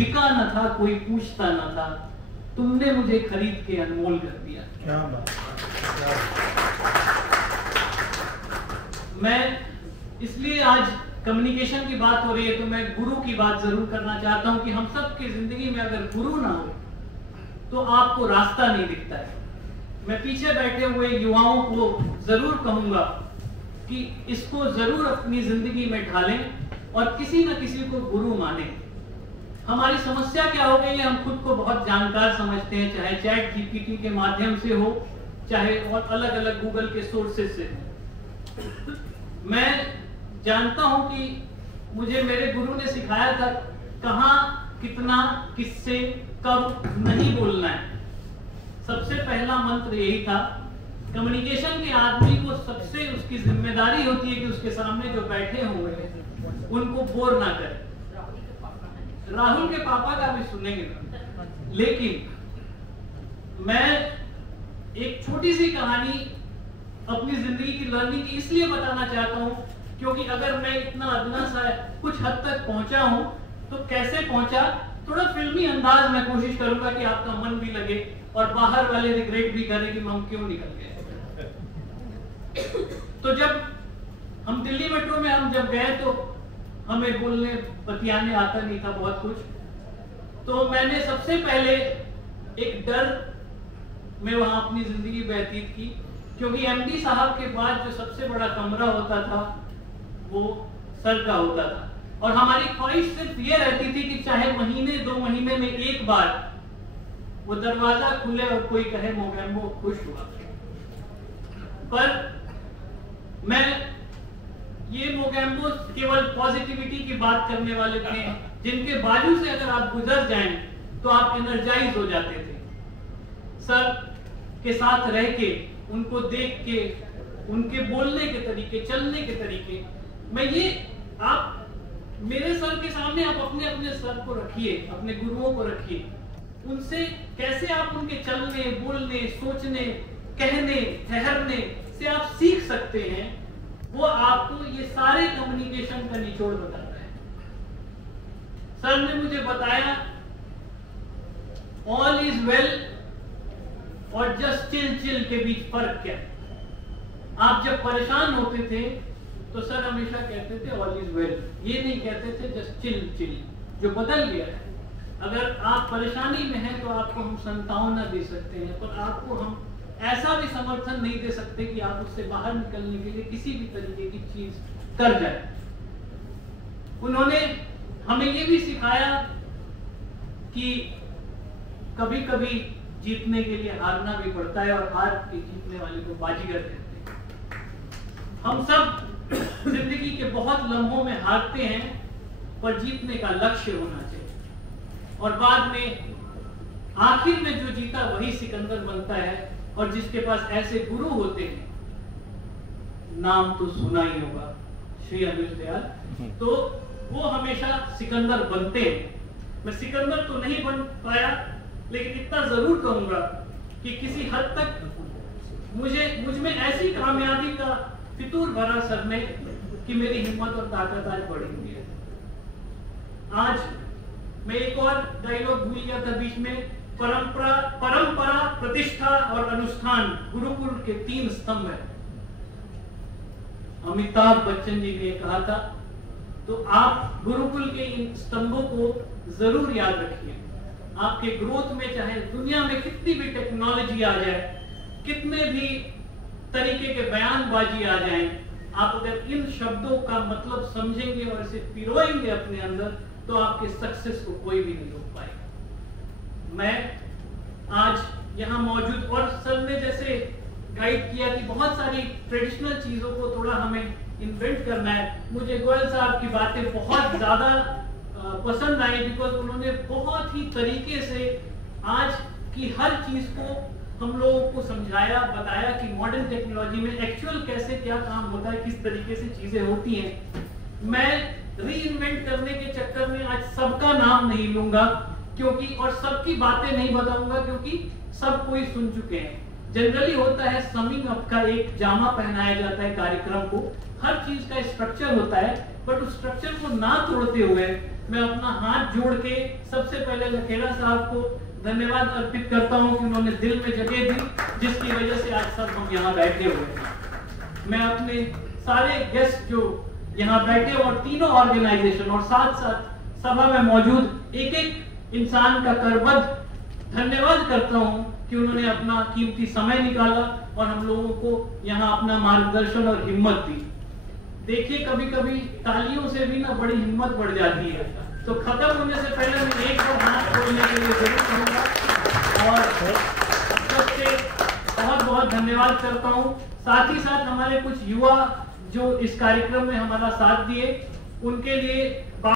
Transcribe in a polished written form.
बिका न था, कोई पूछता न था, तुमने मुझे खरीद के अनमोल कर दिया। क्या बात। मैं इसलिए आज कम्युनिकेशन की बात हो रही है तो मैं गुरु की बात जरूर करना चाहता हूं कि हम सब की जिंदगी में अगर गुरु ना हो तो आपको रास्ता नहीं दिखता है। मैं पीछे बैठे हुए युवाओं को जरूर कहूंगा कि इसको जरूर अपनी जिंदगी में ढालें और किसी न किसी को गुरु माने। हमारी समस्या क्या हो गई है, हम खुद को बहुत जानकार समझते हैं, चाहे चैट जीपीटी के माध्यम से हो, चाहे और अलग अलग गूगल के सोर्सेज से हो। मैं जानता हूं कि मुझे मेरे गुरु ने सिखाया था कहां, कितना, किससे, कब नहीं बोलना है। सबसे पहला मंत्र यही था। कम्युनिकेशन के आदमी को सबसे उसकी जिम्मेदारी होती है कि उसके सामने जो बैठे हुए हैं उनको बोर ना करे। राहुल के पापा का भी सुनेंगे, लेकिन मैं एक छोटी सी कहानी अपनी जिंदगी की लर्निंग की इसलिए बताना चाहता हूं क्योंकि अगर मैं इतना अदना सा कुछ हद तक पहुंचा हूं तो कैसे पहुंचा, थोड़ा फिल्मी अंदाज में कोशिश करूंगा कि आपका मन भी लगे और बाहर वाले रिग्रेट भी करें कि हम क्यों निकल गए। तो जब हम दिल्ली मेट्रो में हम जब गए तो हमें बोलने बतियाने आता नहीं था बहुत कुछ। तो मैंने सबसे पहले एक डर में वहां अपनी जिंदगी व्यतीत की क्योंकि एमडी साहब के बाद जो सबसे बड़ा कमरा होता था वो सर का होता था और हमारी ख्वाहिश सिर्फ ये रहती थी कि चाहे महीने 2 महीने में एक बार वो दरवाजा खुले और कोई कहे मोगैम्बो खुश हुआ। पर मैं ये मोगैम्बो केवल पॉजिटिविटी की बात करने वाले थे जिनके बाजू से अगर आप गुजर जाएं तो आप एनर्जाइज हो जाते थे। सर के साथ रह के, उनको देख के, उनके बोलने के तरीके, चलने के तरीके, मैं ये आप मेरे सर के सामने आप अपने अपने सर को रखिए, अपने गुरुओं को रखिए, उनसे कैसे आप उनके चलने, बोलने, सोचने, कहने, ठहरने से आप सीख सकते हैं, वो आपको ये सारे कम्युनिकेशन का निचोड़ बताता है। सर ने मुझे बताया ऑल इज वेल और जस्ट चिल चिल के बीच फर्क क्या है। आप जब परेशान होते थे तो सर हमेशा कहते थे ऑल इज वेल, ये नहीं कहते थे जस्ट चिल चिल, जो बदल गया है। अगर आप परेशानी में हैं तो आपको हम सांत्वना दे सकते हैं, पर आपको हम ऐसा भी समर्थन नहीं दे सकते कि आप उससे बाहर निकलने के लिए किसी भी तरीके की चीज कर जाए। उन्होंने हमें ये भी सिखाया कि कभी कभी जीतने के लिए हारना भी पड़ता है और हार के जीतने वाले को बाजीगर कहते हैं। हम सब जिंदगी के बहुत लम्हों में हारते हैं, पर जीतने का लक्ष्य होना चाहिए और बाद में आखिर में जो जीता वही सिकंदर बनता है। और जिसके पास ऐसे गुरु होते हैं, नाम तो सुना ही होगा श्री अनुज दयाल, तो वो हमेशा सिकंदर बनते हैं। मैं सिकंदर तो नहीं बन पाया, लेकिन इतना जरूर कहूंगा कि किसी हद तक मुझ में ऐसी कामयाबी का फितूर भरा सर ने कि मेरी हिम्मत और ताकत आज बढ़ी हुई है। आज मैं एक और डायलॉग भूल गया था बीच में, परंपरा, प्रतिष्ठा और अनुष्ठान गुरुकुल के 3 स्तंभ हैं। अमिताभ बच्चन जी ने कहा था, तो आप गुरुकुल के इन स्तंभों को जरूर याद रखिए। आपके ग्रोथ में चाहे दुनिया में कितनी भी टेक्नोलॉजी आ जाए, कितने भी तरीके के बयानबाजी आ जाएं, आप अगर इन शब्दों का मतलब समझेंगे और इसे पिरोएंगे अपने अंदर, तो आपके सक्सेस को कोई भी नहीं रोक पाएगा। मैं आज यहाँ मौजूद, और सर ने जैसे गाइड किया कि बहुत सारी ट्रेडिशनल चीजों को थोड़ा हमें इन्वेंट करना है। मुझे गोयल साहब की बातें बहुत ज्यादा पसंद आई, बिकॉज उन्होंने बहुत ही तरीके से आज की हर चीज को हम लोगों को समझाया, बताया कि मॉडर्न टेक्नोलॉजी में एक्चुअल कैसे क्या काम होता है, किस तरीके से चीजें होती हैं। मैं रीइन्वेंट करने के चक्कर में आज सबका नाम नहीं लूंगा क्योंकि, और सबकी बातें नहीं बताऊंगा क्योंकि सब कोई सुन चुके हैं। जनरली होता है समिंग अप का एक जामा पहनाया जाता है कार्यक्रम को, हर चीज का स्ट्रक्चर होता है, बट उस स्ट्रक्चर को ना तोड़ते हुए मैं अपना हाथ जोड़ के सबसे पहले लखेड़ा साहब को धन्यवाद अर्पित करता हूं कि उन्होंने दिल में जगह दी, जिसकी वजह से आज सब हम यहाँ बैठे हुए हैं। मैं अपने सारे गेस्ट जो यहाँ बैठे और तीनों ऑर्गेनाइजेशन और साथ साथ सभा में मौजूद एक एक इंसान का करबद्ध धन्यवाद करता हूं कि उन्होंने अपना कीमती समय निकाला और हम लोगों को यहाँ अपना मार्गदर्शन और हिम्मत दी। देखिए, कभी कभी तालियों से भी ना बड़ी हिम्मत बढ़ जाती है, तो खत्म होने से पहले मैं एक बार हाथ खोलने के लिए जरूर कहूंगा और सबसे बहुत बहुत धन्यवाद करता हूं। साथ ही साथ हमारे कुछ युवा जो इस कार्यक्रम में हमारा साथ दिए, उनके लिए